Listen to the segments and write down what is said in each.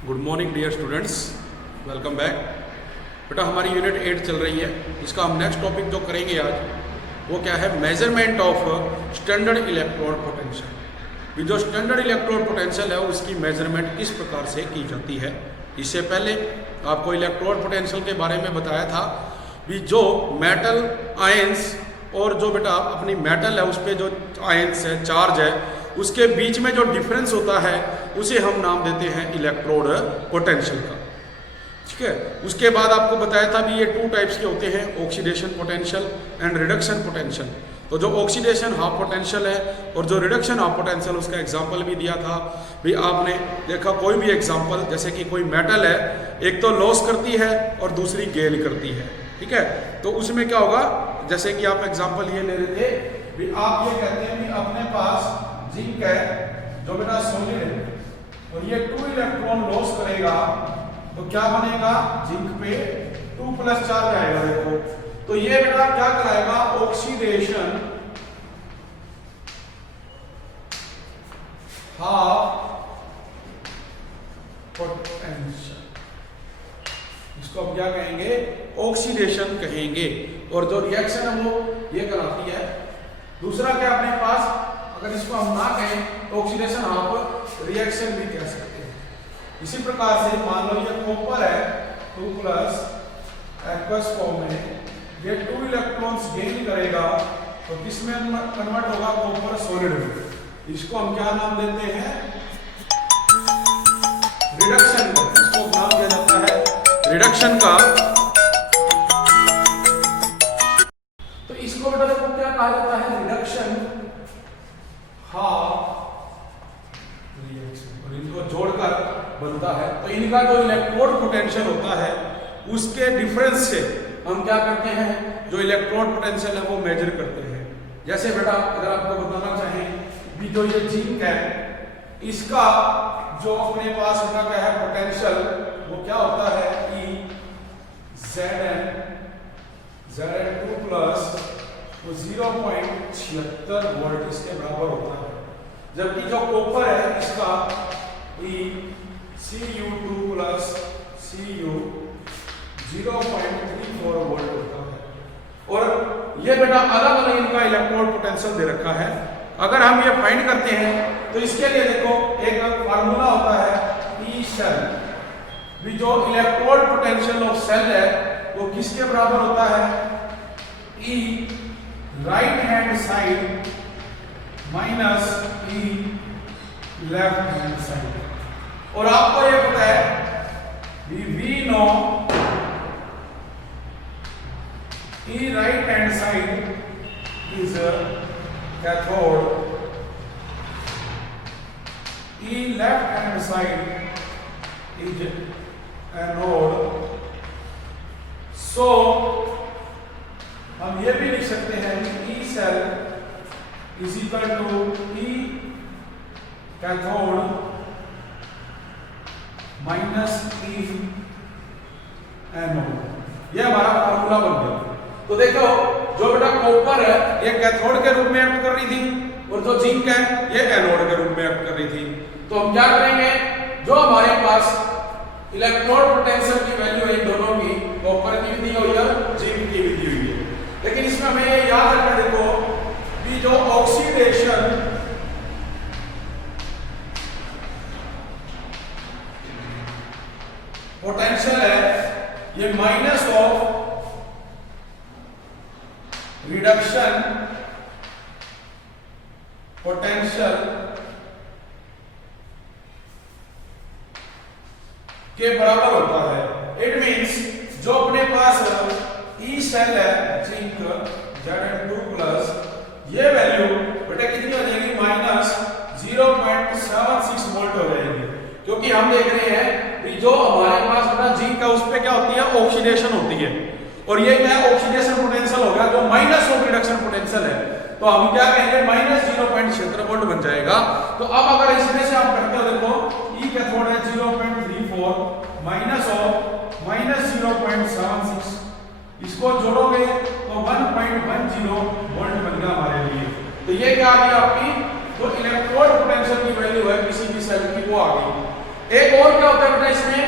Good morning dear students, welcome back. बेटा हमारी unit 8 चल रही है। इसका हम नेक्स्ट टॉपिक जो करेंगे आज वो क्या है, measurement of standard electrode potential. जो स्टैंडर्ड इलेक्ट्रोड पोटेंशियल है उसकी मेजरमेंट किस प्रकार से की जाती है। इससे पहले आपको इलेक्ट्रोड पोटेंशियल के बारे में बताया था भी जो मेटल आयंस और जो बेटा अपनी मेटल है उस पर जो आयंस है, चार्ज है, उसके बीच में जो डिफरेंस होता है उसे हम नाम देते हैं इलेक्ट्रोड पोटेंशियल का। ठीक है, उसके बाद आपको बताया था भी ये टू टाइप्स के होते हैं, oxidation potential and reduction potential. तो जो ऑक्सीडेशन हाफ पोटेंशियल है और जो रिडक्शन हाफ पोटेंशियल, उसका एग्जांपल भी दिया था भी आपने देखा कोई भी एग्जांपल, जैसे कि कोई मेटल है, एक तो लॉस करती है और दूसरी गेन करती है। ठीक है, तो उसमें क्या होगा, जैसे कि आप एग्जांपल ये ले रहे थे भी आप ये कहते हैं कि अपने पास जिंक है जो बेटा सॉलिड है और ये 2 इलेक्ट्रॉन लॉस करेगा तो क्या बनेगा, जिंक पे 2+ चार्ज आएगा। देखो तो ये बेटा क्या कराएगा, ऑक्सीडेशन हाफ पोटेंशियल, इसको हम क्या कहेंगे, ऑक्सीडेशन कहेंगे। और जो रिएक्शन है वो ये कराती है। दूसरा क्या अपने पास, अगर इसको हम ना कहें तो ऑक्सीडेशन हाफ रिएक्शन भी कह सकते हैं। इसी प्रकार से मान लो ये कॉपर है 2+ एक्वस फॉर्म में, ये 2 इलेक्ट्रॉन्स गेन करेगा तो किसमें कन्वर्ट होगा, कॉपर सॉलिड में। इसको हम क्या नाम देते हैं, रिडक्शन का। इसको नाम दिया जाता है रिडक्शन का। तो इसको बेटा देखो क्या कहा जाता है, रिडक्शन हाफ रिएक्शन, और इनको जोड़कर बनता है। तो इनका जो इलेक्ट्रोड पोटेंशियल होता है उसके डिफरेंस से हम क्या करते हैं, जो इलेक्ट्रोड पोटेंशियल है वो मेजर करते हैं। जैसे बेटा अगर आपको बताना चाहें भी जो ये जिंक है इसका जो अपने पास होता क्या है पोटेंशियल, वो क्या होता है, Zn2+ वो 0.76 वोल्ट इसके बराबर होता है। जबकि जो कॉपर है इसका Cu2+ Cu 0.34 वोल्ट होता है। और ये बेटा अलग अलग इनका इलेक्ट्रोड पोटेंशियल दे रखा है। अगर हम ये फाइंड करते हैं तो इसके लिए देखो एक फार्मूला होता है E सेल। भी जो इलेक्ट्रोड पोटेंशियल ऑफ सेल है वो किसके बराबर होता है, E right hand side minus E left hand side. और आपको ये पता है V know E right hand side is cathode, E left hand side is anode. So हम ये भी लिख सकते हैं कि E cell is equal to E cathode minus E anode. ये हमारा फॉर्मूला बन गया। तो देखो जो बेटा कॉपर है ये कैथोड के रूप में एक्ट कर रही थी और जो जिंक है ये एनोड के रूप में एक्ट कर रही थी। तो हम क्या करेंगे, जो हमारे पास इलेक्ट्रोड पोटेंशियल की वैल्यू है इन दोनों की, कॉपर की भी दी हुई है, जिंक की भी दी हुई है। लेकिन इसमें हमें ये याद रखना, देखो कि जो ऑक्सीडेशन पोटेंशियल है ये माइनस ऑफ रिडक्शन पोटेंशियल के बराबर होता है। इट मींस जो अपने पास E सेल है जिंक Zn2+, ये वैल्यू बेटा कितनी हो जाएगी, -0.76 वोल्ट हो जाएगी। क्योंकि हम देख रहे हैं कि जो हमारे पास बेटा जिंक है उस पे क्या होती है, ऑक्सीडेशन होती है। और ये क्या है, ऑक्सीडेशन पोटेंशियल हो गया जो माइनस ऑफ रिडक्शन पोटेंशियल है। तो हम क्या कहेंगे, -0.76 वोल्ट बन जाएगा। तो अब अगर इसमें से आप करते हो, देखो E कैथोड है 0.34 माइनस ऑफ -0.76, इसको जोड़ोगे तो 1.10 वोल्ट बन गया हमारे लिए। तो ये क्या आ गई आपकी, तो इलेक्ट्रोड पोटेंशियल की वैल्यू है किसी भी सेल की, वो आ गई। एक और क्या होता है बेटा इसमें,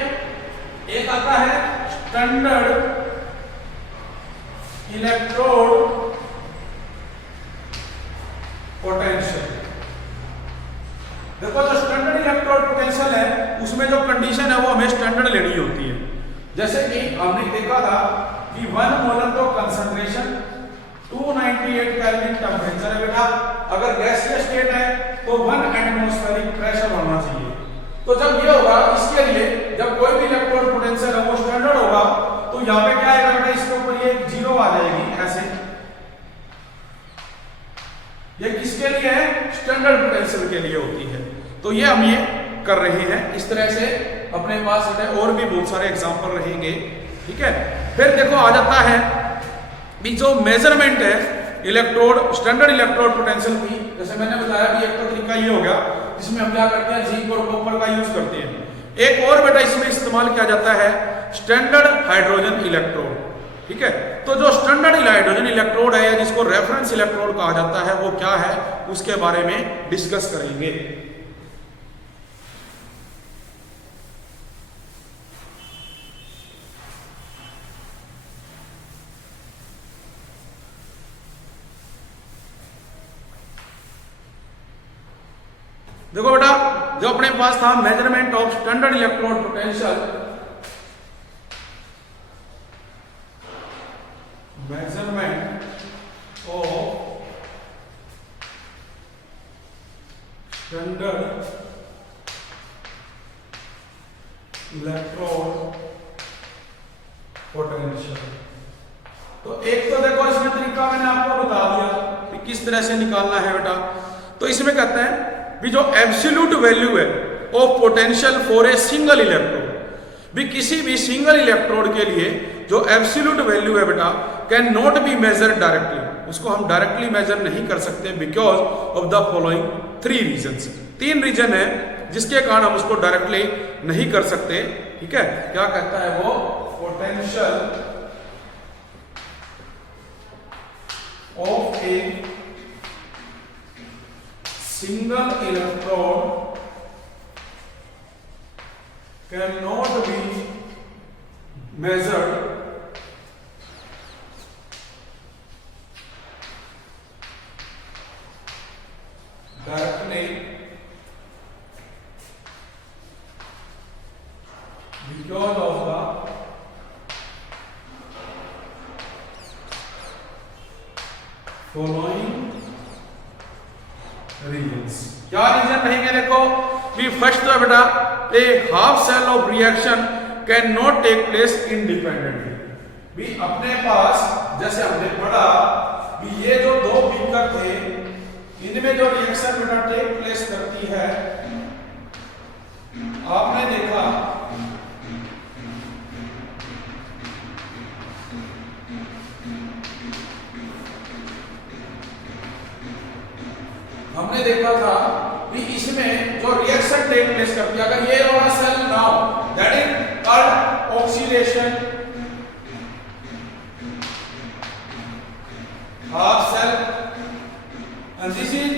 एक आता है स्टैंडर्ड इलेक्ट्रोड पोटेंशियल। देखो जो स्टैंडर्ड इलेक्ट्रोड पोटेंशियल है उसमें जो कंडीशन है वो हमें स्टैंडर्ड लेनी होती है। जैसे कि हमने देखा था कि 1 मोलर तो कंसंट्रेशन 298 केल्विन टेंपरेचर है बेटा, अगर गैसीय स्टेट है तो 1 एटमॉस्फेरिक प्रेशर होना चाहिए। तो जब ये होगा इसके लिए, जब कोई भी इलेक्ट्रोड पोटेंशियल है वो स्टैंडर्ड होगा, तो यहाँ पे क्या आएगा बेटा, इसके ऊपर ये 0 आ जाएगी ऐसे। ये किसके लिए है, स्टैंडर्ड पोटेंशियल के लिए होती है। तो ये हम ये कर रहे हैं इस तरह से, अपने पास और भी बहुत सारे एग्जांपल रहेंगे, ठीक है। फिर देखो आ जाता है भी जो मेजरमेंट है इलेक्ट्रोड, स्टैंडर्ड इलेक्ट्रोड पोटेंशियल की। जैसे मैंने बताया कि एक तो तरीका ये हो गया जिसमें हम क्या करते हैं, जिंक और कॉपर का यूज करते हैं। एक और बेटा इसमें इस्तेमाल किया जाता है स्टैंडर्ड हाइड्रोजन इलेक्ट्रोड, ठीक है। तो जो स्टैंडर्ड हाइड्रोजन इलेक्ट्रोड है या जिसको रेफरेंस इलेक्ट्रोड कहा जाता है वो क्या है, उसके बारे में डिस्कस करेंगे। देखो बेटा जो अपने पास था measurement of standard electrode potential, measurement of standard electrode potential. तो एक तो देखो इसमें तरीका मैंने आपको बता दिया कि किस तरह से निकालना है बेटा। तो इसमें कहते हैं भी जो एब्सोल्यूट वैल्यू है of potential for a single electrode, भी किसी भी सिंगल इलेक्ट्रोड के लिए जो एब्सोल्यूट वैल्यू है बेटा can not be measured directly, उसको हम डायरेक्टली मेजर नहीं कर सकते because of the following 3 reasons. 3 reason है जिसके कारण हम उसको डायरेक्टली नहीं कर सकते, ठीक है। क्या कहता है वो, potential of A single electrode cannot be measured directly because of the following reasons. क्या रीजन रहेंगे, देखो भी फर्स्ट तो बेटा a half cell of reaction can not take place independently. भी अपने पास जैसे हमने पढ़ा भी ये जो 2 बीकर थे इनमें जो रिएक्शन बेटा टेक प्लेस करती है, आपने देखा हमने देखा था कि इसमें जो रिएक्शन टेक प्लेस करती है, अगर ये वाला cell now that is called oxidation, half cell and this is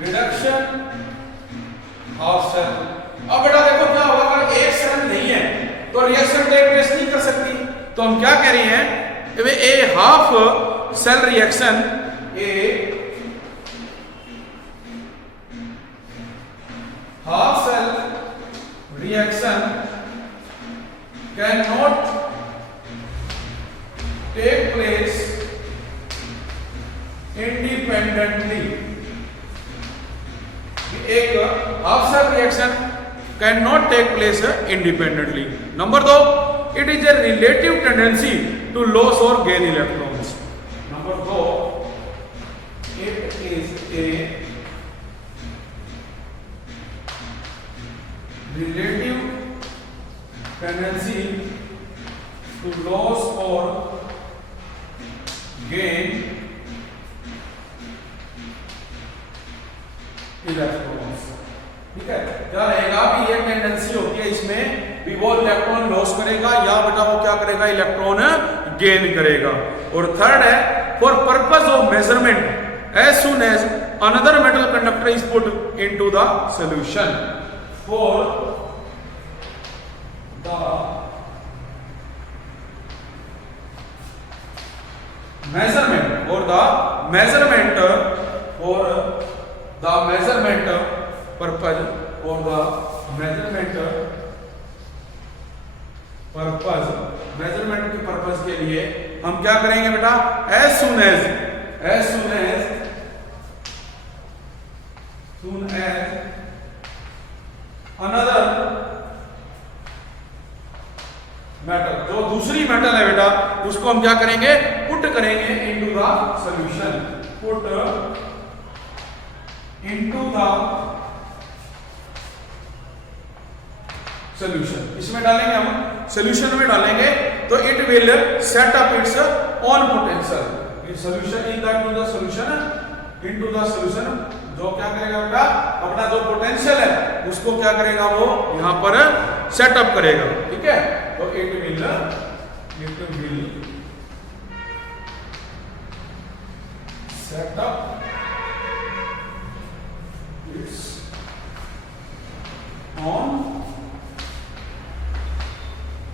reduction half cell. अब बेटा देखो क्या होगा, अगर एक सेल नहीं है तो रिएक्शन टेक प्लेस नहीं कर सकती, तो हम क्या कह रहे हैं, a half cell reaction, a half cell reaction cannot take place independently। एक half cell reaction cannot take place independently। Number 2, it is a relative tendency to lose or gain electrons। Number 2, it is a relative tendency to lose or gain electrons। ठीक है, क्या रहेगा भी ये tendency होती है इसमें भी वो इलेक्ट्रॉन लॉस करेगा या बेटा वो क्या करेगा, इलेक्ट्रॉन गेन करेगा। और थर्ड है for purpose of measurement as soon as another metal conductor is put into the solution for the measurement or the measurement for the measurement purpose or the measurement purpose measurement के purpose के लिए हम क्या करेंगे बेटा, as soon as another metal, जो दूसरी metal है बेटा, उसको हम क्या करेंगे, पुट करेंगे into the solution, put into the solution. इसमें डालेंगे हम, सॉल्यूशन में डालेंगे तो it will set up its own potential. Solution in that to the solution into the solution, जो क्या करेगा बेटा, अपना जो पोटेंशियल है उसको क्या करेगा, वो यहां पर सेटअप करेगा। ठीक है, तो it will set up its own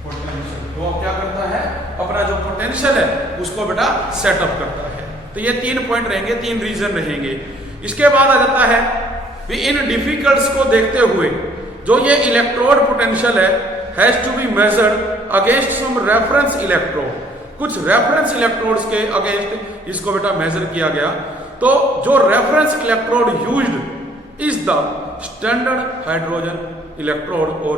potential. तो क्या करता है, अपना जो पोटेंशियल है उसको बेटा सेटअप करता है। तो ये 3 पॉइंट रहेंगे, 3 रीजन रहेंगे। इसके बाद आ जाता है कि इन डिफिकल्ट्स को देखते हुए जो ये इलेक्ट्रोड पोटेंशियल है has to be measured against some reference electrode. कुछ रेफरेंस इलेक्ट्रोड्स के अगेंस्ट इसको बेटा मेजर किया गया। तो जो reference electrode used is the standard hydrogen electrode, और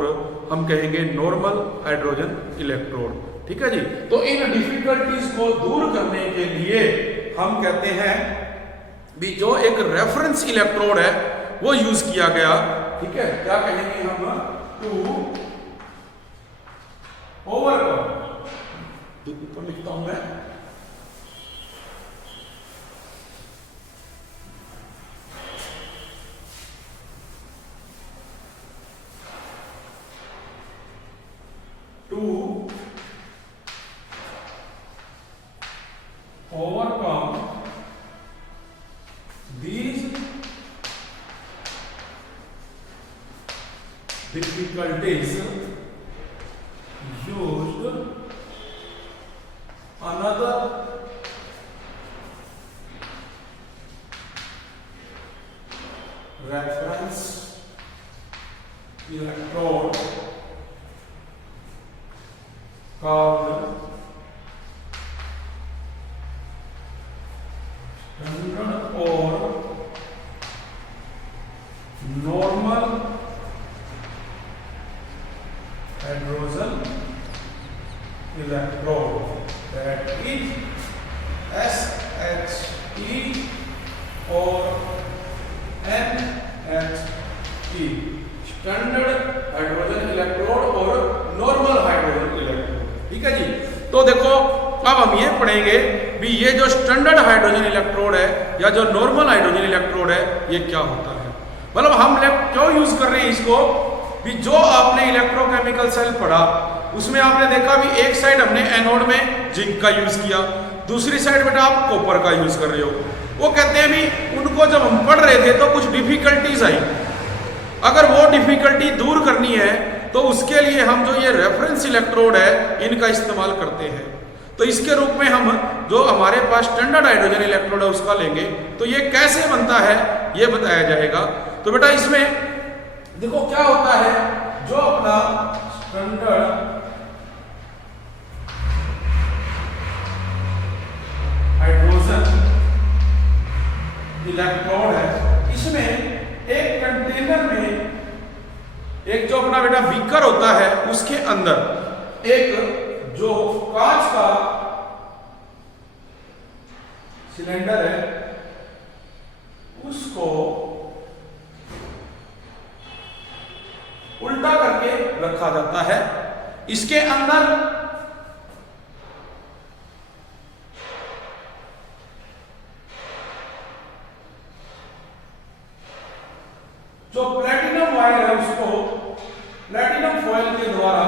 हम कहेंगे नॉर्मल हाइड्रोजन इलेक्ट्रोड। ठीक है जी। तो इन डिफिकल्टीज को दूर करने के लिए हम कहते हैं भी जो एक रेफरेंस इलेक्ट्रोड है वो यूज किया गया। ठीक है, क्या कहेंगे हम, टू ओवरकम, ऊपर लिखता हूं मैं, to overcome these difficulties used another reference electrode called standard or normal hydrogen electrode, that is SHE or NHE, standard hydrogen electrode और normal hydrogen electrode। ठीक है जी। तो देखो अब हम ये पढ़ेंगे भी ये जो स्टैंडर्ड हाइड्रोजन इलेक्ट्रोड है या जो नॉर्मल हाइड्रोजन इलेक्ट्रोड है ये क्या होता है, मतलब हम क्यों यूज कर रहे हैं इसको। भी जो आपने इलेक्ट्रोकेमिकल सेल पढ़ा उसमें आपने देखा भी एक साइड हमने एनोड में जिंक का यूज किया, दूसरी साइड बेटा आप कॉपर का यूज कर रहे हो। वो कहते हैं भी उनको जब हम पढ़ रहे थे तो कुछ डिफिकल्टीज आई, अगर वो डिफिकल्टी दूर करनी है तो उसके लिए हम जो ये रेफरेंस इलेक्ट्रोड है इनका इस्तेमाल करते हैं। तो इसके रूप में हम जो हमारे पास स्टैंडर्ड हाइड्रोजन इलेक्ट्रोड है उसका लेंगे। तो ये कैसे बनता है ये बताया जाएगा। तो बेटा इसमें देखो क्या होता है, जो अपना स्टैंडर्ड हाइड्रोजन इलेक्ट्रोड है, इसमें एक कंटेनर में एक जो अपना बेटा बीकर होता है उसके अंदर एक जो कांच का सिलेंडर है उसको उल्टा करके रखा जाता है। इसके अंदर जो प्लेटिनम वायर है उसको प्लेटिनम फॉयल के द्वारा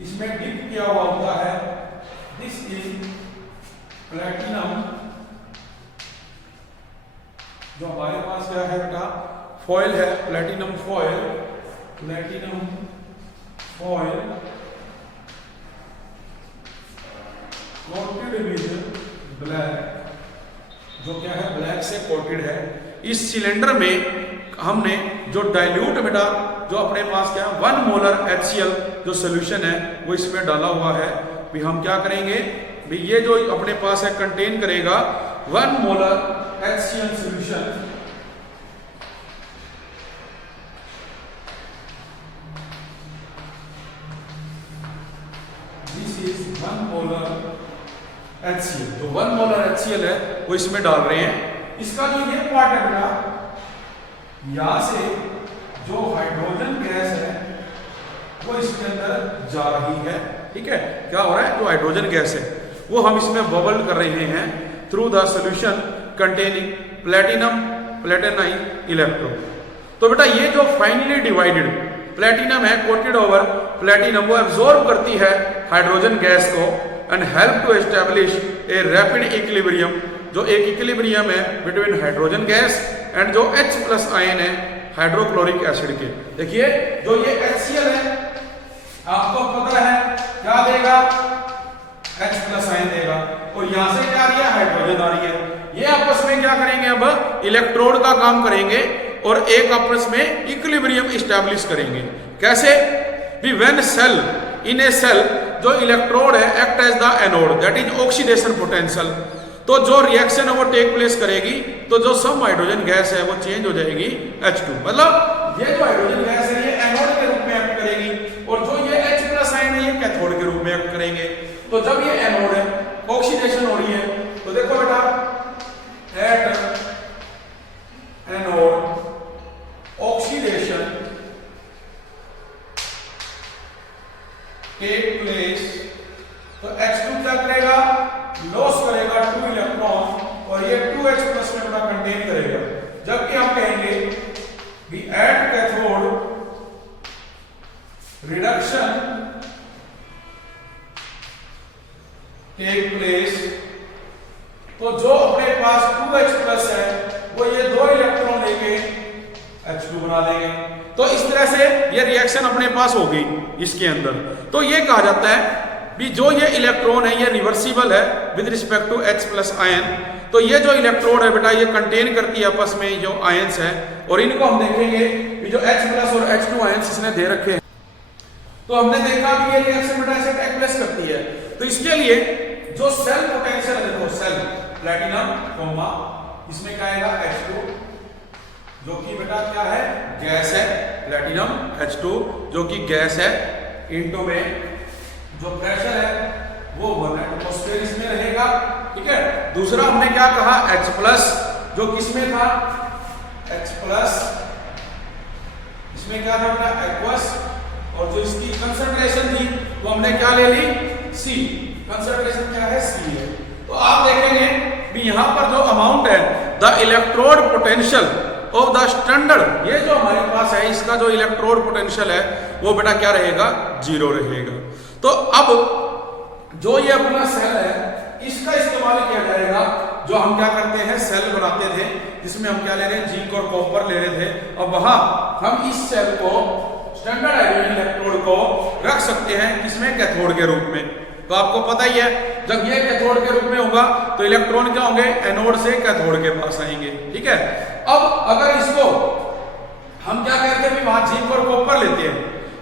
इसमें डिप किया हुआ होता है। दिस इज प्लेटिनम जो हमारे पास क्या है बेटा, फॉयल है, platinum foil, platinum foil coated with black, जो क्या है ब्लैक से कोटेड है। इस सिलेंडर में हमने जो डाइल्यूट बेटा जो अपने पास क्या 1 मोलर HCl जो सोल्यूशन है वो इसमें डाला हुआ है। भी हम क्या करेंगे, भी ये जो अपने पास है कंटेन करेगा 1 molar HCl solution, this is 1 molar HCl। जो 1 मोलर HCl है वो इसमें डाल रहे हैं। इसका जो ये पार्ट है बेटा, यहां से जो हाइड्रोजन गैस है वो इसके अंदर जा रही है। ठीक है, क्या हो रहा है, जो हाइड्रोजन गैस है वो हम इसमें बबल कर रहे हैं through the solution containing platinum platinised electrode. तो बेटा ये जो फाइनली डिवाइडेड प्लेटिनम है कोटेड ओवर प्लेटिनम, वो एब्जॉर्ब करती है हाइड्रोजन गैस को and help to establish a rapid equilibrium, जो एक इक्विलिब्रियम है बिटवीन हाइड्रोजन गैस एंड जो H+ आयन है हाइड्रोक्लोरिक एसिड के। देखिए जो ये HCl है आपको पता है क्या देगा, H+ आयन देगा, और यहां से क्या आ रही है, हाइड्रोजन आ रही है। ये आपस में क्या करेंगे, अब इलेक्ट्रोड का काम करेंगे और एक आपस में इक्विलिब्रियम एस्टैब्लिश करेंगे। कैसे, भी when cell in a cell जो इलेक्ट्रोड है act as the anode, that is oxidation potential. तो जो रिएक्शन है वो टेक प्लेस करेगी, तो जो सम हाइड्रोजन गैस है वो चेंज हो जाएगी H2, मतलब ये जो हाइड्रोजन गैस है ये एनोड के रूप में एक्ट करेगी और जो ये H+ आयन है ये कैथोड के रूप में एक्ट करेंगे। तो जब ये एनोड है ऑक्सीडेशन हो रही है, तो देखो बेटा at anode oxidation take place, तो H2 क्या करेगा, लॉस करेगा 2 इलेक्ट्रॉन और ये 2H+ में अपना कंटेन करेगा। जबकि हम कहेंगे भी at cathode reduction take place, तो जो अपने पास 2H+ है वो ये 2 इलेक्ट्रॉन लेके H2 बना देंगे। तो इस तरह से ये रिएक्शन अपने पास होगी इसके अंदर। तो ये कहा जाता है भी जो ये इलेक्ट्रॉन है ये रिवर्सिबल है with respect to H+ ion. तो ये जो इलेक्ट्रोड है बेटा ये कंटेन करती है आपस में जो आयंस है, और इनको हम देखेंगे कि जो H+ और H2 आयंस इसने दे रखे हैं। तो हमने देखा कि ये रिएक्शन बेटा ऐसे टेक प्लेस करती है। तो इसके लिए जो सेल पोटेंशियल है, देखो सेल प्लेटिनम कोमा, इसमें क्या आएगा H2 जो कि बेटा क्या है गैस है, प्लेटिनम H2 जो कि गैस है, इनटू में जो प्रेशर है वो 1 एटमॉस्फेयर इसमें रहेगा। ठीक है, दूसरा हमने क्या कहा H+ जो किसमें था, H+ इसमें क्या था बेटा एक्वस, और जो इसकी कंसंट्रेशन थी वो हमने क्या ले ली C, कंसंट्रेशन क्या है C है। तो आप देखेंगे भी यहां पर जो अमाउंट है the electrode potential of the standard, ये जो हमारे पास है इसका जो इलेक्ट्रोड पोटेंशियल है वो बेटा क्या रहेगा, 0 रहेगा। तो अब जो ये अपना सेल है इसका इस्तेमाल किया जाएगा, जो हम क्या करते हैं सेल बनाते थे जिसमें हम क्या ले रहे हैं जिंक और कॉपर ले रहे थे, और वहां हम इस सेल को स्टैंडर्ड हाइड्रोजन इलेक्ट्रोड को रख सकते हैं इसमें कैथोड के रूप में। तो आपको पता ही है जब ये कैथोड के रूप में होगा तो इलेक्ट्रॉन क्या होंगे, एनोड से कैथोड के पास आएंगे। ठीक है, अब अगर इसको हम क्या करते हैं वहां जिंक और कॉपर लेते हैं,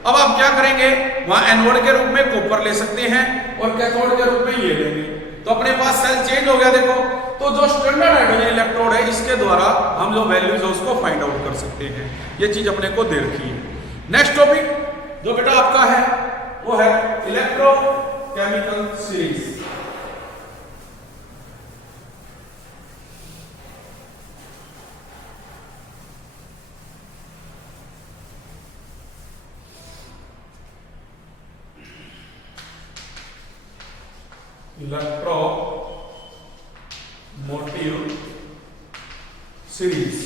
अब आप क्या करेंगे वहां एनोड के रूप में कॉपर ले सकते हैं और कैथोड के रूप में ये लेंगे, तो अपने पास सेल चेंज हो गया। देखो तो जो स्टैंडर्ड हाइड्रोजन इलेक्ट्रोड है इसके द्वारा हम जो वैल्यूज है उसको फाइंड आउट कर सकते हैं। ये चीज अपने को दे रखी है। नेक्स्ट टॉपिक जो बेटा आपका है वो है इलेक्ट्रोकेमिकल सीरीज। Electromotive series.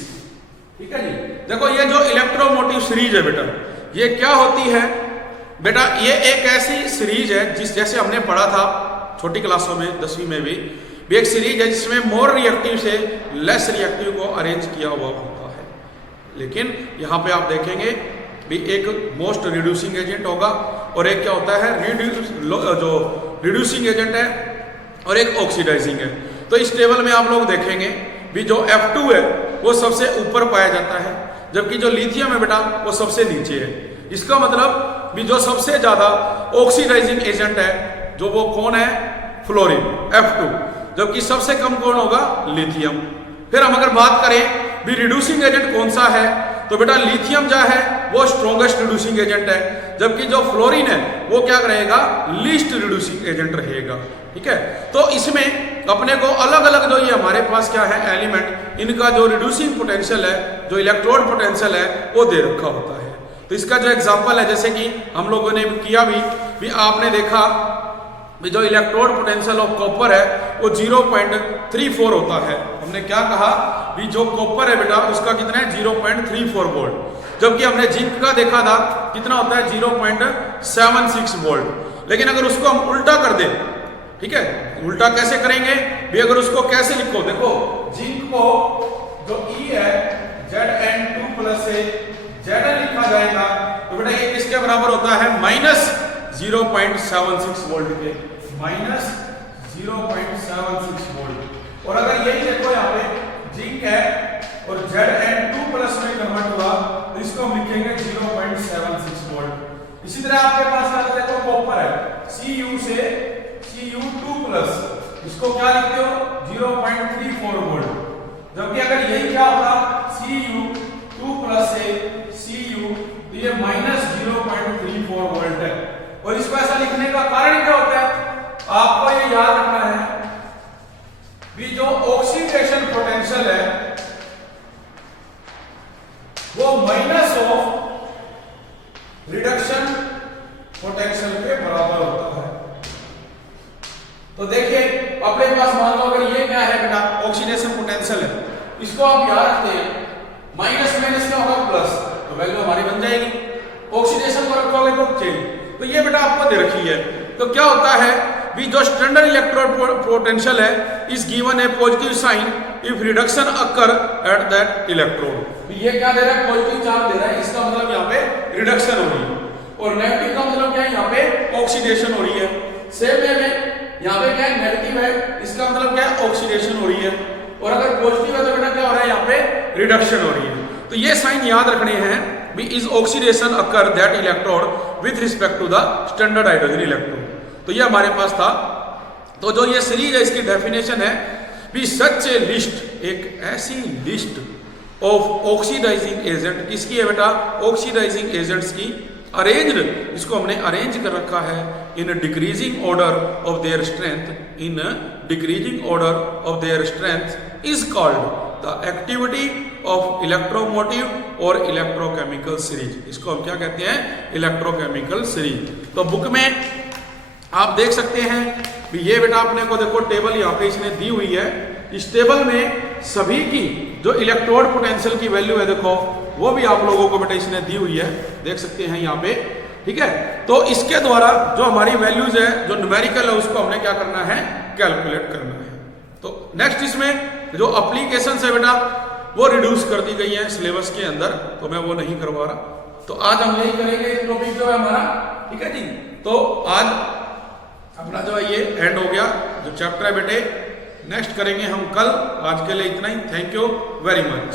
ठीक है जी, देखो ये जो इलेक्ट्रोमोटिव सीरीज है बेटा ये क्या होती है बेटा, ये एक ऐसी सीरीज है जिस जैसे हमने पढ़ा था छोटी क्लासों में 10वीं में भी भी एक सीरीज है जिसमें मोर रिएक्टिव से लेस रिएक्टिव को अरेंज किया हुआ होता है। लेकिन यहाँ पे आप देखेंगे भी एक मोस्ट रिड्यूसिंग एजेंट होगा और एक क्या होता है जो रिड्यूसिंग एजेंट है और एक ऑक्सीडाइजिंग है। तो इस टेबल में आप लोग देखेंगे भी जो F2 है वो सबसे ऊपर पाया जाता है, जबकि जो लिथियम है बेटा वो सबसे नीचे है। इसका मतलब भी जो सबसे ज्यादा ऑक्सीडाइजिंग एजेंट है जो वो कौन है, फ्लोरीन F2, जबकि सबसे कम कौन होगा, लिथियम। फिर हम अगर बात करें भी रिड्यूसिंग एजेंट कौन सा है, तो बेटा लिथियम जो है वो स्ट्रॉन्गेस्ट रिड्यूसिंग एजेंट है, जबकि जो फ्लोरीन है वो क्या रहेगा, लीस्ट रिड्यूसिंग एजेंट रहेगा। ठीक है, तो इसमें अपने को अलग अलग जो ये हमारे पास क्या है एलिमेंट, इनका जो रिड्यूसिंग पोटेंशियल है, जो इलेक्ट्रोड पोटेंशियल है वो दे रखा होता है। तो इसका जो एग्जांपल है, जैसे कि हम लोगों ने किया भी आपने देखा भी जो इलेक्ट्रोड पोटेंशियल ऑफ कॉपर है वो 0.34 होता है। हमने क्या कहा भी जो कॉपर है बेटा उसका कितना है, 0.34 वोल्ट, जबकि हमने जिंक का देखा था कितना होता है, 0.76 वोल्ट। लेकिन अगर उसको हम उल्टा कर दें, ठीक है, उल्टा कैसे करेंगे भी, अगर उसको कैसे लिखो, देखो जिंक को जो E है Zn2 प्लस से Zn लिखा जाएगा, तो बेटा ये किसके बराबर होता है, -0.76 वोल्ट के, -0.76 वोल्ट। और अगर यही देखो यहाँ पे जिंक है और Zn2 प्लस में कन्वर्ट हुआ तो इसको हम लिखेंगे 0.76 वोल्ट। इसी तरह आपके पास अगर देखो कॉपर है, Cu से Cu2 प्लस, इसको क्या लिखते हो, 0.34 वोल्ट, जबकि अगर यही क्या होगा Cu2 प्लस से Cu, तो ये -0.34 वोल्ट है। और इसको ऐसा लिखने का कारण क्या होता है, आपको ये याद रखना है भी जो ऑक्सीडेशन पोटेंशियल है वो माइनस ऑफ रिडक्शन पोटेंशियल के बराबर होता है। तो देखिए अपने पास मान लो अगर ये क्या है बेटा, ऑक्सीडेशन पोटेंशियल है, इसको आप याद रखते हैं, माइनस माइनस क्या होगा, प्लस, तो वैल्यू हमारी बन जाएगी। ऑक्सीडेशन को रखोगे तो चेंज, तो ये बेटा आपको दे रखी है। तो क्या होता है भी जो स्टैंडर्ड इलेक्ट्रोड पोटेंशियल है is given a positive sign if reduction occur at that electrode. ये क्या दे रहा है, पॉजिटिव चार्ज दे रहा है, इसका मतलब यहाँ पे रिडक्शन हो रही है, और नेगेटिव का मतलब क्या है, यहाँ पे ऑक्सीडेशन हो रही है। सेम वे में यहाँ पे क्या है, नेगेटिव है, इसका मतलब क्या है, ऑक्सीडेशन हो रही है, और अगर पॉजिटिव है तो बेटा क्या हो रहा है, यहाँ पे रिडक्शन हो रही है। तो ये साइन याद रखने हैं भी is oxidation occur that electrode with respect to the standard hydrogen electrode. तो ये हमारे पास था। तो जो ये सीरीज है इसकी डेफिनेशन है भी सच ए लिस्ट, एक ऐसी लिस्ट ऑफ ऑक्सीडाइजिंग एजेंट, किसकी है बेटा, ऑक्सीडाइजिंग एजेंट्स की, अरेंज्ड, इसको हमने अरेंज कर रखा है in decreasing order of their strength, in decreasing order of their strength is called the activity of electromotive और इलेक्ट्रोकेमिकल सीरीज। इसको हम क्या कहते हैं, इलेक्ट्रोकेमिकल सीरीज। तो बुक में आप देख सकते हैं भी ये बेटा अपने को देखो टेबल यहाँ पे इसने दी हुई है, इस टेबल में सभी की जो इलेक्ट्रोड पोटेंशियल की वैल्यू है देखो वो भी आप लोगों को बेटा इसने दी हुई है, देख सकते हैं यहाँ पे। ठीक है, तो इसके द्वारा जो हमारी वैल्यूज है, जो न्यूमेरिकल है, उसको हमने क्या करना है, कैलकुलेट करना है। तो नेक्स्ट इसमें जो एप्लीकेशन है बेटा वो रिड्यूस कर दी गई है सिलेबस के अंदर, तो मैं वो नहीं करवा रहा। तो आज हम यही करेंगे टॉपिक जो है हमारा, ठीक है जी। तो आज अपना जो है ये एंड हो गया जो चैप्टर है बेटे, नेक्स्ट करेंगे हम कल। आज के लिए इतना ही, थैंक यू वेरी मच।